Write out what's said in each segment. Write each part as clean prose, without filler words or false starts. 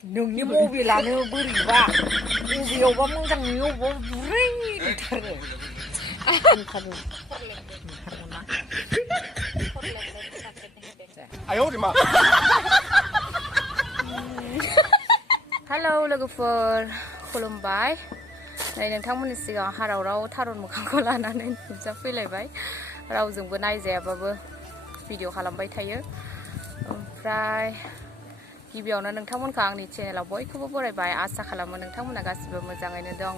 नोंनि मबाइलानो बोरैबा बबेयावबा मोजां नुयो अबावबा बुरै नुथारो ओंखारो ओंखारगौना आयौ मा हेलौ लोगोफोर खुलुमबाय नै नोंथांमोननि सिगाङाव हारावराव थारुन मोखांखौ लानानै नुजाफैलायबाय रावजोंबो नायजायाबाबो भिडिअ खालामबाय थायो ओमफ्राय गिबियावनो नोंथांमोनखौ आंनि चेनेलाव बयखौबो बरायबाय आसा खालामो नोंथांमोना गासिबो मोजाङैनो दङ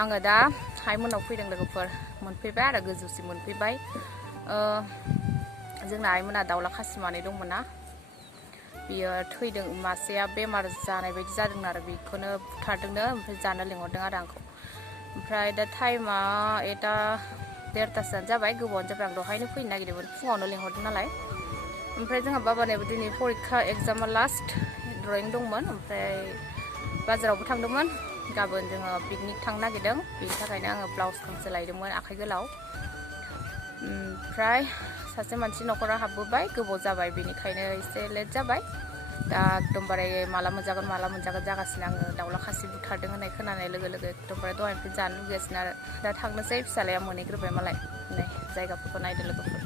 आङो दा आइमोनाव फैदों लोगोफोर मोनफैबाय आरो गोजौसिम मोनफैबाय जोंना आइमोना दाउला खासि मानै दंमोन ना बियो थैदों मासेया बेमार जानाय बायदि जादों आरो बेखौनो बुथारदोंनो ओमफ्राय जानो लिंहरदों आरो आंखौ ओमफ्राय दा टाइमा 1:30 जाबाय गोबावानो जाबाय आं दहायनो फैनो नागिरदोंमोन फुङावनो लिंहरदों नालाय ओमफ्राय जोंहा बाबानियाबो दिनै परिखा एग्जामा लास्ट ड्रयिं दंमोन ओमफ्राय बाजारावबो थांदोंमोन गाबोन जोङो पिकनिक थांनो नागिरदों बेनि थाखायनो आङो ब्लाउस गांसे लायदोंमोन आखाइ गोलाव ओमफ्राय सासे मानसि न'खराव हाबबोबाय गोबाव जाबाय बेनिखायनो एसे लेट जाबाय दा एकदमबारे माला मोनजागोन जागासिनो आङो दाउला खासि बुथारदों होननाय खोनानाय लोगो लोगो एकदमबारे दहायनिफ्राय जानो लुगैगासिनो आरो दा थांनोसै फिसालाया मोनहैग्रोबाय मालाय नै जायगाफोरखौ नायदो लोगोफोर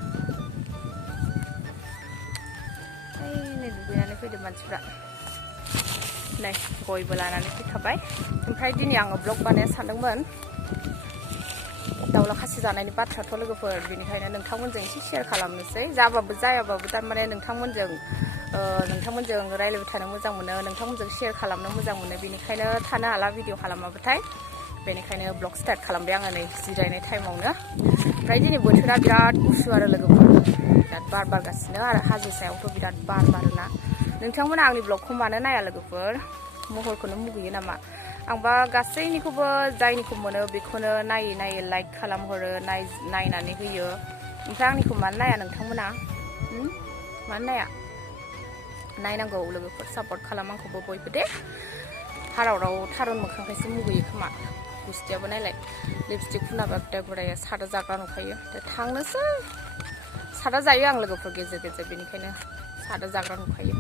नै दुगैनानै फैदों मानसिफ्रा नै गयबो लानानै फैखाबाय ओमफ्राय दिनै आङो ब्लग बानायनो सानदोंमोन दाउला खासि जानायनि बाथ्राथ' लोगोफोर बेनिखायनो नोंथांमोनजों एसे शेयार खालामनोसै जाबाबो जायाबाबो थारमाने नोंथांमोनजों रायज्लायबाय थानो मोजां मोनो नोंथांमोनजों शेयार खालामनो मोजां मोनो बेनिखायनो थानो हाला भिडिअ खालामाबाथाय बेनिखायनो ब्लग स्टार्ट खालामबाय आङो नै जिरायनाय टाइमावनो ओमफ्राय दिनै बोथोरा बिराद गुसु आरो लोगोफोर बिराद बार बारगासिनो आरो हाजो सायावथ' बिराद बार बारोना नोंथांमोना आंनि ब्लगखौ मानो नाया लोगोफोर महरखौनो मुगैयो नामा आंबा गासैनिखौबो जायनिखौ मोनो बेखौनो नायै लाइक खालामहरो नायनानै होयो ओमफ्राय आंनिखौ मानो नाया नोंथांमोना मानो नाया नायनांगौ लोगोफोर सापर्ट खालाम आंखौबो बयबो दे हारावराव थारुन मोखांखायसो मुगैयो खोमा गुस्थियाबो नायलाय लिपस्टिक फुनाबा एकदमबारे सादा जाग्रा नुखायो दा थांनोसै सादा जायो आं लोगोफोर गेजेर बेनिखायनो सादा जाग्रा नुखायो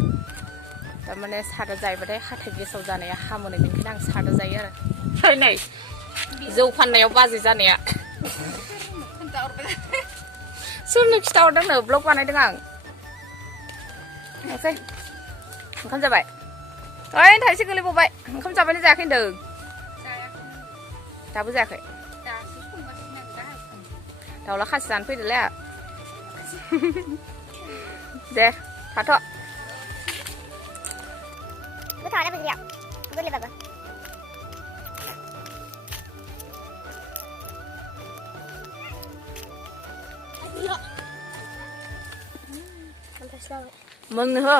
थारमाने सादा जायोबाथाय हाथाइ गेसाव जानाया हामोनो बेनिखायनो आं सादा जायो आरो नै जौ फाननायाव बाजै जानाया सोरनो खिथाहरदोंनो ब्लग बानायदों आं ओंखाम जाबाय ओइ थाइसे गोलैबावबाय ओंखाम जाबायना जायाखै होनदों दाबो जायाखै दाउला खासि जानो फैदोलै दे थाथ' गोथावानो बोरैया गोरलैबाबो मोननो हो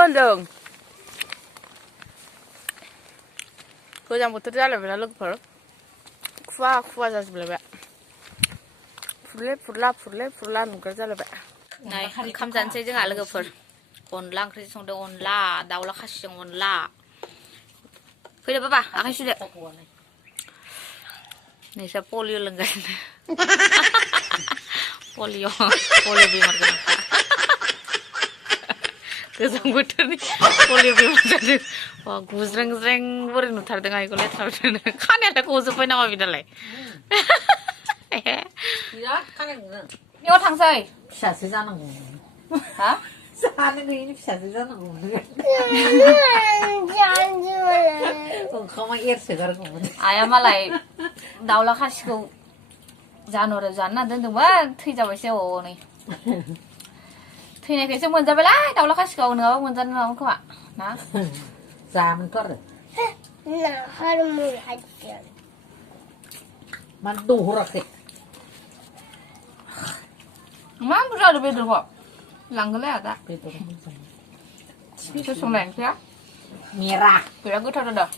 होनदों गोजां बोथोर जालायबायना लोगोफोर खुवा जाजोबलायबाय फुरला नुग्रा जालायबाय नाय ओंखाम जानोसै जोंहा लोगोफोर अनला ओंख्रि संदों अनला दाउला खासिजों अनला फैदो बाबा आखाइ सुदो नोंस्रा पलिअ लोंगासिनो पलिअ बेमार गोनांखा गोजां बोथोरनि पलिअ बेमार जादों गुज्रें बोरै नुथारदों आइखौ लेथ्रा खानायालाय गजोब्बाय नामा बिनालाय बिराद खानाय नुनो बेयाव थांसै फिसासो जानांगौ हा जानो गैयिनि फिसासो जानांगौ ओंखामा एरसोगारगौमोन आइया मालाय दाउला खासिखौ जानुवारियाव जानो होनना दोनदोंमोन थैजाबायसो नै थैनायखायसो मोनजाबायलाय दाउला खासिखौ नङाबा मोनजानाय नङामोन खोमा ना जायामोनथ' आरो मानो दहराखै मा बुरजा आरो बेदरखौ लांगोनलाय आदा बेदर संनाय ओंख्रिया मेरा बिराद गोथाव जादों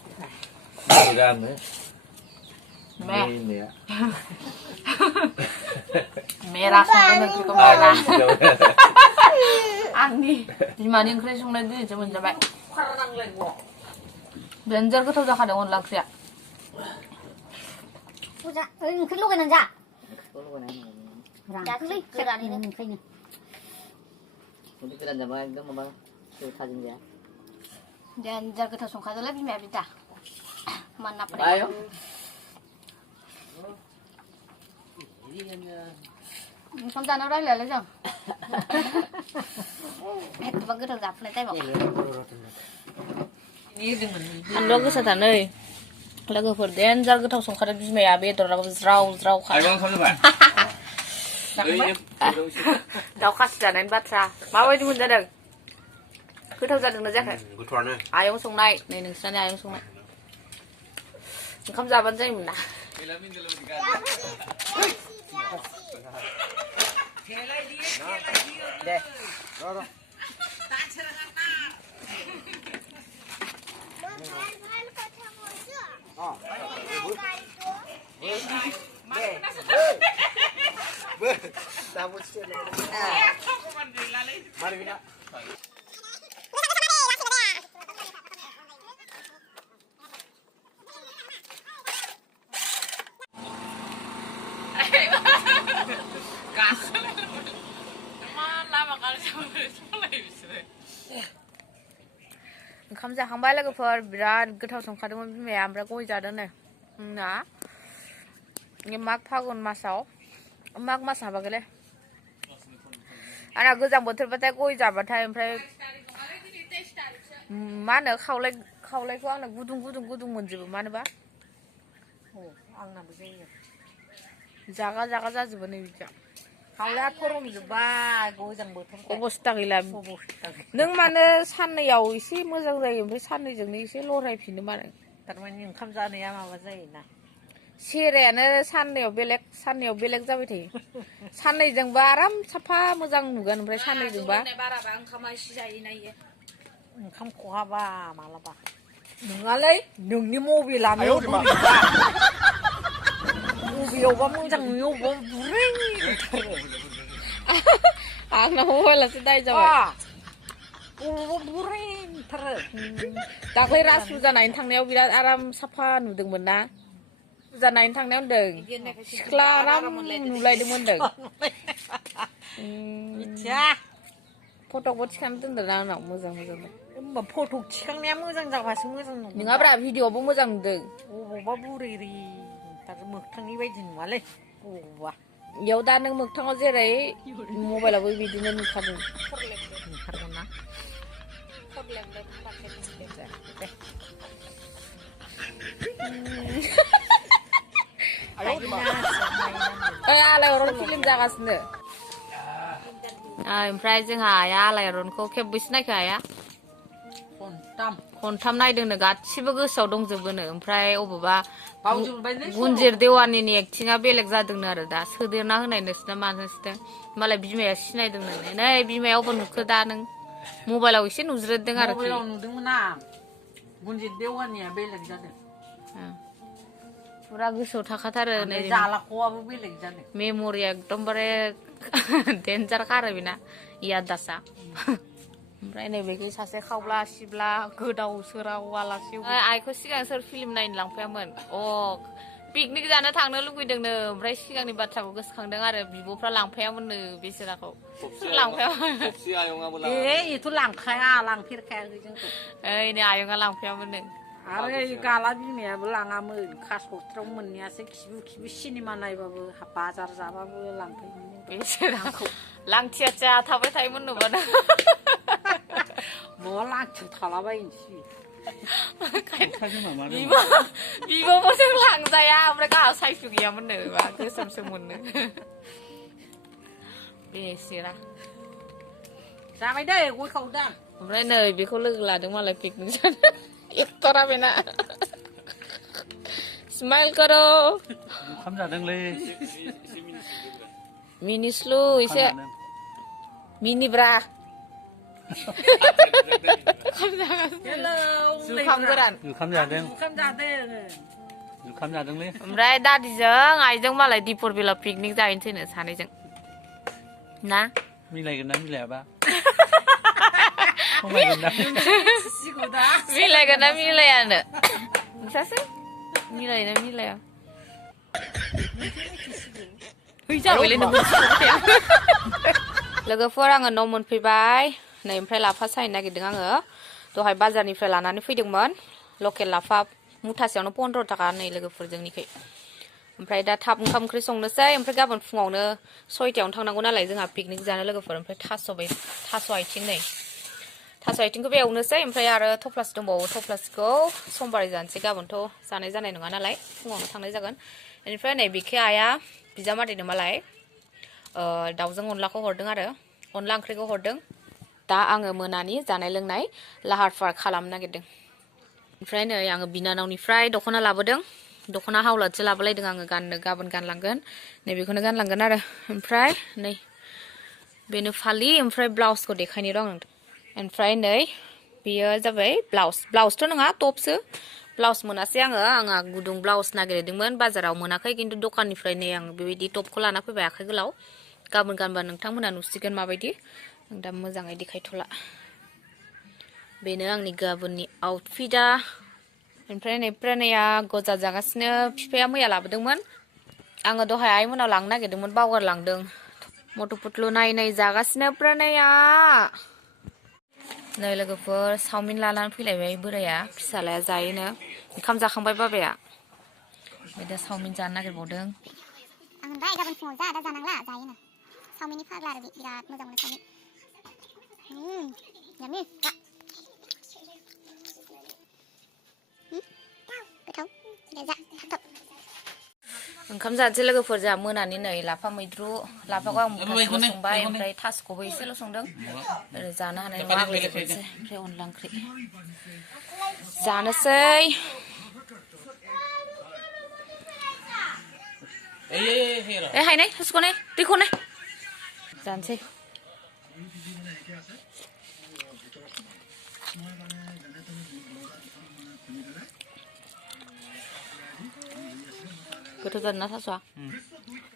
मेरा संदों ओंख्रिखौ मेरा आंनि बिमानि ओंख्रि संनाय दिनैसो मोनजाबाय बेनजार गोथाव जाखादों अनला ओंख्रिया ओंख्रि लगायनानै जा दाख्लै गोरानैनो ओंखायनो गोरान जाबा एकदम माबा Tôi thay gì vậy? Denjar kita sungkai tu lebih meh bida. Mana pada. Ayo. Không ra nó đây là lấy chồng. Hết bác cứ thằng giáp này tay bảo. 안로 그 사단을 라고 버된 잘 그타고 손가락 비메 아베 돌아가 zrau 가. 아이고 감사합니다. 너 카스잖아 바트라. 마와이 좀 자들. 그타고 자들 자들. 그토네. 아용 송나이. 네 능산이 아용 송나이. 감자 반장입니다. 네. 감자 항발라고퍼 비라드 그타고 손가락은 비메 암브라 고이 자드네. 나. 이게 막 파곤 마사오. 막 마사 바글래. 아나 गोजां बोथोरबाथाय गय जाबाथाय ओमफ्राय मा होनो खावलायखौ आंनो गुदुं मोनजोबो मानोबा आंनाबो जायो जागा जाजोबो नै बिदिया खावलाया थरमजोब्बाय गोजां बोथोर अबस्था गैला नों मानो साननैयाव एसे मोजां जायो ओमफ्राय साननैजोंनो एसे लरायफिनो मानो थारमाने ओंखाम जानाया माबा जायोना सेहेरायानो साननैयाव बेलेग जाबाय थायो साननैजोंबा आराम साफा मोजां नुगोन ओमफ्राय साननैजोंबा बाराबा ओंखामा एसे जायो नायो ओंखाम खहाबा मालाबा नङालै नोंनि मबाइलानो बबेयावबा मोजां नुयो अबेयावबा बुरै आंना मबाइलासो दाय जाबाय अबेयावबा बुरै नुथारो दाख्लै राज फुजा नायनो थांनायाव बिराद आराम साफा नुदोंमोन ना फुजा नायनो थांनायाव होनदों सिख्ला आराम नुलायदोंमोन होनदों मिथिया फट'बो थिखांना दोनदों ना आंनाव मोजां होमबा फट' थिखांनाया मोजां जाबासो मोजां नुगोन नङाब्रा भिडिअ'बो मोजां नुदों अबावबा बुरै रि मोगथांनि बायदि नुवालै अबावबा इयाव दा नों मोगथाङाव जेरै मबाइलावबो बिदिनो नुखादों नुथारगोन ना ओइ आलायारन फिल्म जागासिनो ओमफ्राय जोंहा आइया आलायारनखौ खेबबैसो नायखो आइया खनथाम नायदोंनो गासिबो गोसोआव दंजोबोनो ओमफ्राय अबेबा गुनजिर देवानिनि एक्टिंआ बेलेग जादोंनो आरो दा सोदेरना होनाय नोंसोरना मानोसोदों मालाय बिमाया सिनायदोंनो नै बिमाया अबाव नुखो दा नों मबाइलाव एसे नुज्रेदों आरो मबाइलाव नुदोंमोन आं गुनजित देवानिया बेलेग जादों फुरा गोसोआव थाखाथारो नै जालाख'आबो बेलेग जादों मेम'रिया एकदमबारे डेन्जार खारो बेना यादासा ओमफ्राय नैबेखै सासे खावब्ला सिब्ला गोदाव सोराव आलासि आइखौ सिगां सोर फिल्म नायनो लांफायामोन पिकनिक जानो थांनो लुगैदोंनो ओमफ्राय सिगांनि बाथ्राखौ गोसोखांदों आरो बिब'फ्रा लांफायामोननो बेसोराखौ लांफायामोन बेथ' लांखाया लांफेरखायाखै जोंखौ ओइ नै आयंआ लांफायामोननो आरो गाला बिमायाबो लाङामोन कासकट्रायाव मोननायासो खिबु सिनेमा नायबाबो बाजार जाबाबो लांफैयोमोन बेसोराखौ लांथिया थाबाय थायोमोन नुबानो न'आव लांथियाव थालाबायनोसै बिब'जों लांजाया ओमफ्राय गाहा साइसबो गैयामोननो गोसोमसोमोननो बेसेरा जाबाय दै गय खावदां ओमफ्राय नै बेखौ लोगो लादों मालाय पिकनिक जानो एक्टरा बेना स्माइल करो ओंखाम जादोंलै मिनिस्लु एसे मिनिब्रा जुखाम गोरान जुखाम जादोंलै ओमफ्राय दादिजों आइजों मालाय दिपर बिलाव पिकनिक जाहैनोसैनो सानैजों ना मिलायगोन ना मिलायाबा मिलायगोन ना मिलायानो नोंसासो मिलायोना मिलाया है जाबायलै नोंबो लोगोफोर आङो न' मोनफैबाय नै ओमफ्राय लाफा सायनो नागिरदों आङो दहाय बाजारनिफ्राय लानानै फैदोंमोन लकेल लाफा मुथासेयावनो 15 थाखा नै लोगोफोर जोंनिखै ओमफ्राय दा थाब ओंखाम ओंख्रि संनोसै ओमफ्राय गाबोन फुङावनो 6टायावनो थांनांगौ नालाय जोंहा पिकनिक जानो लोगोफोर ओमफ्राय थास' आथिं नै थास' आथिंखौबो एवनोसै ओमफ्राय आरो थफ्लास दंबावो थफ्लासखौ समबारै जानोसै गाबोनथ' जानाय जानाय नङा नालाय फुङावनो थांनाय जागोन बेनिफ्राय नै बिखै आइया बिजामादैनो मालाय दाउजों अनलाखौ हरदों आरो अनला ओंख्रिखौ हरदों दा आङो मोनानि जानाय लोंनाय लाहार फाहार खालामनो नागिरदों ओमफ्राय नै आङो बिनानावनिफ्राय दख'ना लाबोदों दख'ना हावलादसो लाबोलायदों आङो गाननो गाबोन गानलांगोन नै बेखौनो गानलांगोन आरो ओमफ्राय नै बेनो फालि ओमफ्राय ब्लाउसखौ देखायनो र' आं ओमफ्राय नै बेयो जाबाय ब्लाउसथ' नङा टपसो ब्लाउस मोनासै आंहा गुदुं ब्लाउस नागिरदोंमोन बाजाराव मोनाखै खिन्थु दखाननिफ्राय नै आं बेबायदि टपखौ लाना फैबाय आखाइ गोलाव गाबोन गानबा नोंथांमोना नुसिगोन माबायदि आं दा मोजाङै देखायथ'ला बेनो आंनि गाबोननि आउटफिटआ ओमफ्राय नै प्रेनाया गजा जागासिनो बिफाया मैया लाबोदोंमोन आङो दहाय आइमोनाव लांनो नागिरदोंमोन बावगारलांदों मटु पुटलु नायै जागासिनो प्रेनाया नै लोगोफोर चावमिन लानानै फैलायबाय बोराया फिसालाया जायोनो ओंखाम जाखांबाय बाबाया ओमफ्राय दा चावमिन जानो नागिरबावदों आं होनबाय गाबोन फुङाव जा दा जानांला जायोनो चावमिननि फाग्ला आरो बिराद मोजां मोनो चावमिन यामि गोथाव दे जा थाब ओंखाम जानोसै लोगोफोर जोंहा मोनानि नै लाफा मैद्रु लाफाखौ आं मुथासेल' संबाय ओमफ्राय थासखौबो एसेल' संदों जानो हानाय नङा आग्लायजोबनोसै ओमफ्राय अनला ओंख्रि जानोसै हायनाय थासखौ नाय दैखौ नाय जानोसै गोथाव जादों ना थास'आ